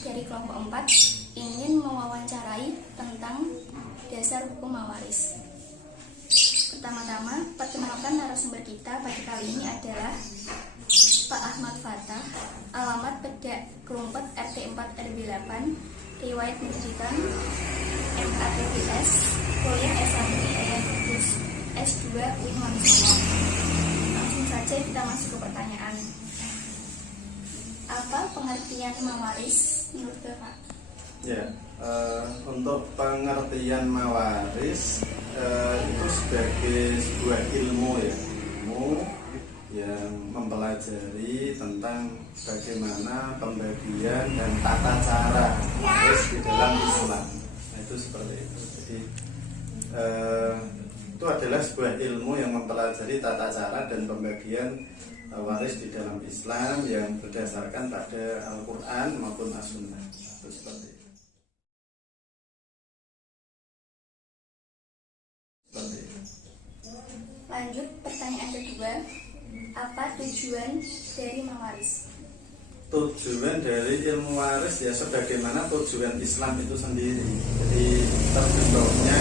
dari kelompok 4 ingin mewawancarai tentang dasar hukum mawaris. Pertama-tama, perkenalkan narasumber kita pada kali ini adalah Pak Ahmad Fathah, alamat Pedak Klumpet RT 4 RW 8, riwayat pendidikan MATPS, kuliah S1 IAIN Kudus, S2 UI Muhammad SAW. Langsung saja kita masuk ke pertanyaan. Apa pengertian mawaris menurut Bapak? Ya, untuk pengertian mawaris itu sebagai sebuah ilmu yang mempelajari tentang bagaimana pembagian dan tata cara waris di dalam Islam. Nah, itu seperti itu. Jadi itu adalah sebuah ilmu yang mempelajari tata cara dan pembagian waris di dalam Islam yang berdasarkan pada Al-Quran maupun As-Sunnah. Itu seperti itu. Lanjut pertanyaan kedua, apa tujuan dari mawaris? Tujuan dari ilmu waris ya sebagaimana tujuan Islam itu sendiri. Jadi terbentuknya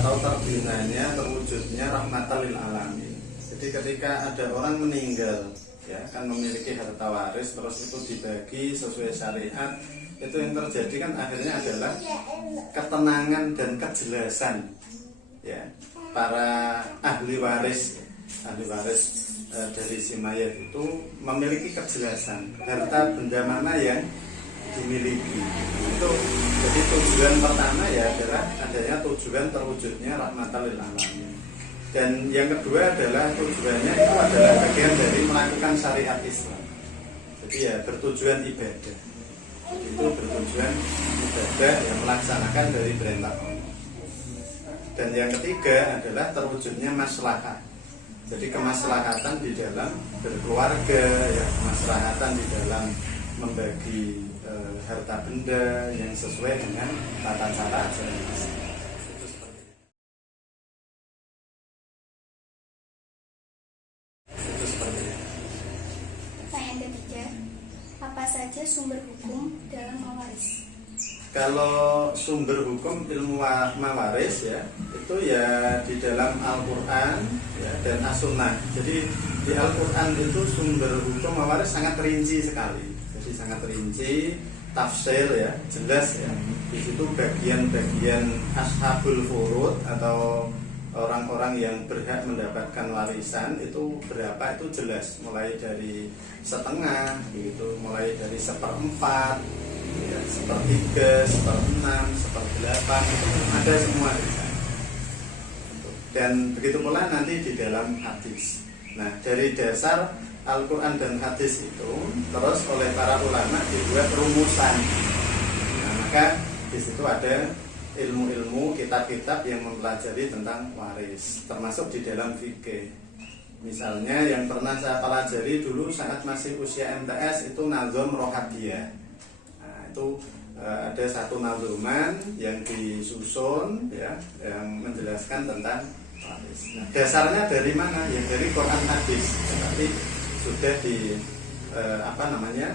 atau terbinanya, terwujudnya rahmatan lil alamin. Jadi ketika ada orang meninggal ya kan memiliki harta waris terus itu dibagi sesuai syariat, itu yang terjadi kan akhirnya adalah ketenangan dan kejelasan ya para ahli waris dari si mayat itu memiliki kejelasan harta benda mana yang dimiliki. Itu jadi tujuan pertama ya adalah adanya tujuan terwujudnya rahmatan lil alamin. Dan yang kedua adalah tujuannya itu adalah bagian dari melakukan syariat Islam. Jadi ya bertujuan ibadah. Jadi itu bertujuan ibadah yang melaksanakan dari perintah Allah. Dan yang ketiga adalah terwujudnya maslahah. Jadi kemaslahatan di dalam berkeluarga, ya, kemaslahatan di dalam membagi harta benda yang sesuai dengan tata cara ajaran Islam. Itu seperti itu. Itu seperti itu. Pertanyaan ketiga, apa saja sumber hukum dalam mawaris? Kalau sumber hukum ilmu mawaris ya itu ya di dalam Al-Quran ya, dan As-Sunnah. Jadi di Al-Quran itu sumber hukum mawaris sangat rinci sekali. Jadi sangat rinci, tafsir ya, jelas ya. Di situ bagian-bagian ashabul furud atau orang-orang yang berhak mendapatkan warisan itu berapa itu jelas, mulai dari setengah gitu, mulai dari seperempat ya, sepertiga, seperenam, seperdelapan itu ada semua di sana. Dan begitu pula nanti di dalam hadis. Nah dari dasar Al-Quran dan hadis itu terus oleh para ulama dibuat rumusan. Nah maka di situ ada ilmu-ilmu kitab-kitab yang mempelajari tentang waris, termasuk di dalam fikih. Misalnya yang pernah saya pelajari dulu saat masih usia MTS itu Nazom Rohadiyah. Itu ada satu nazuman yang disusun ya yang menjelaskan tentang waris. Nah, dasarnya dari mana? Ya dari Quran hadis. Tetapi sudah di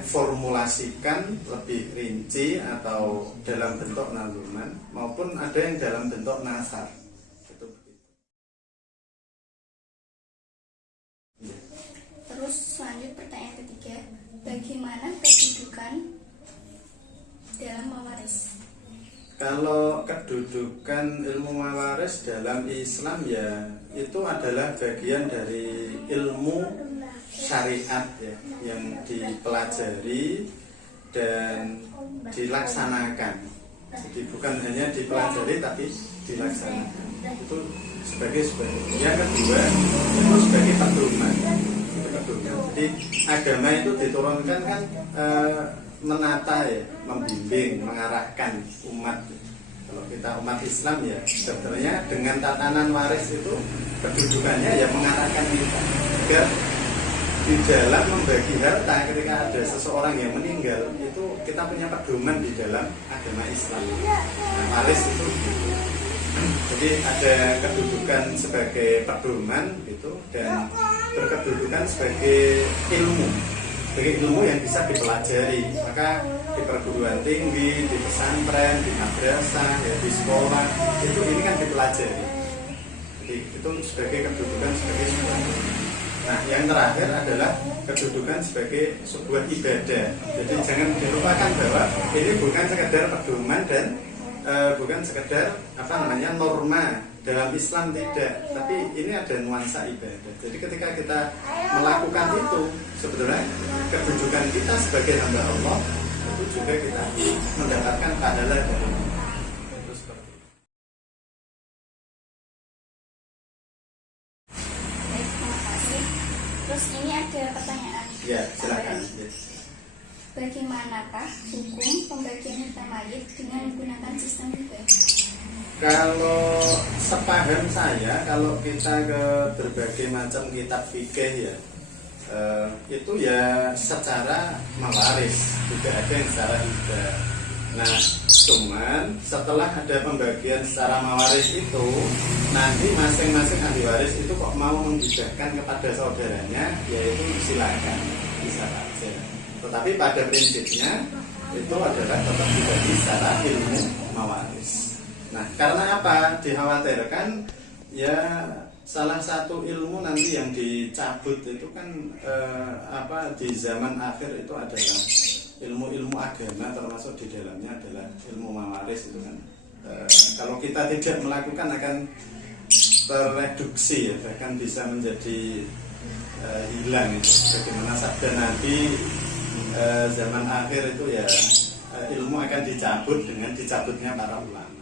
formulasikan lebih rinci atau dalam bentuk nazuman maupun ada yang dalam bentuk nasar. Itu begitu. Ya. Terus lanjut pertanyaan ketiga, bagaimana kedudukan dalam mawaris? Kalau kedudukan ilmu mawaris dalam Islam ya itu adalah bagian dari ilmu syariat ya yang dipelajari dan dilaksanakan. Jadi bukan hanya dipelajari tapi dilaksanakan. Itu sebagai yang kedua itu sebagai pedoman. Jadi agama itu diturunkan kan menata ya, membimbing, mengarahkan umat. Kalau kita umat Islam ya sebenarnya dengan tatanan waris itu kedudukannya ya mengarahkan kita agar di dalam membagi harta ketika ada seseorang yang meninggal itu kita punya pedoman di dalam agama Islam. Nah, waris itu gitu. Jadi ada kedudukan sebagai pedoman gitu dan berkedudukan sebagai ilmu yang bisa dipelajari. Maka di perguruan tinggi, di pesantren, di madrasah, ya, di sekolah, itu ini kan dipelajari. Jadi itu sebagai kedudukan sebagai sebuah ilmu. Nah, yang terakhir adalah kedudukan sebagai sebuah ibadah. Jadi jangan dilupakan bahwa ini bukan sekedar pedoman dan bukan sekedar norma dalam Islam, tidak, tapi ini ada nuansa ibadah. Jadi ketika kita melakukan itu, sebetulnya kedudukan kita sebagai hamba Allah itu juga kita mendapatkan pahala dari Allah. Itu seperti itu. Baik, terima kasih. Terus ini ada pertanyaan. Ya, silakan. Bagaimanakah hukum pembagian harta mayit dengan menggunakan sistem riba? Kalau sepaham saya, kalau kita ke berbagai macam kitab fikih ya, itu ya secara mewaris, tidak ada yang secara riba. Nah, cuman setelah ada pembagian secara mewaris itu, nanti masing-masing ahli waris itu kok mau menghibahkan kepada saudaranya, yaitu silakan, bisa saja. Tetapi pada prinsipnya itu adalah tetap dibagi secara ilmu mewaris. Nah, karena apa? Dikhawatirkan ya salah satu ilmu nanti yang dicabut itu kan di zaman akhir itu adalah ilmu-ilmu agama, termasuk di dalamnya adalah ilmu mewaris itu kan. Kalau kita tidak melakukan akan tereduksi ya, bahkan bisa menjadi hilang itu. Bagaimana sabda Nabi zaman akhir itu ya ilmu akan dicabut dengan dicabutnya para ulama.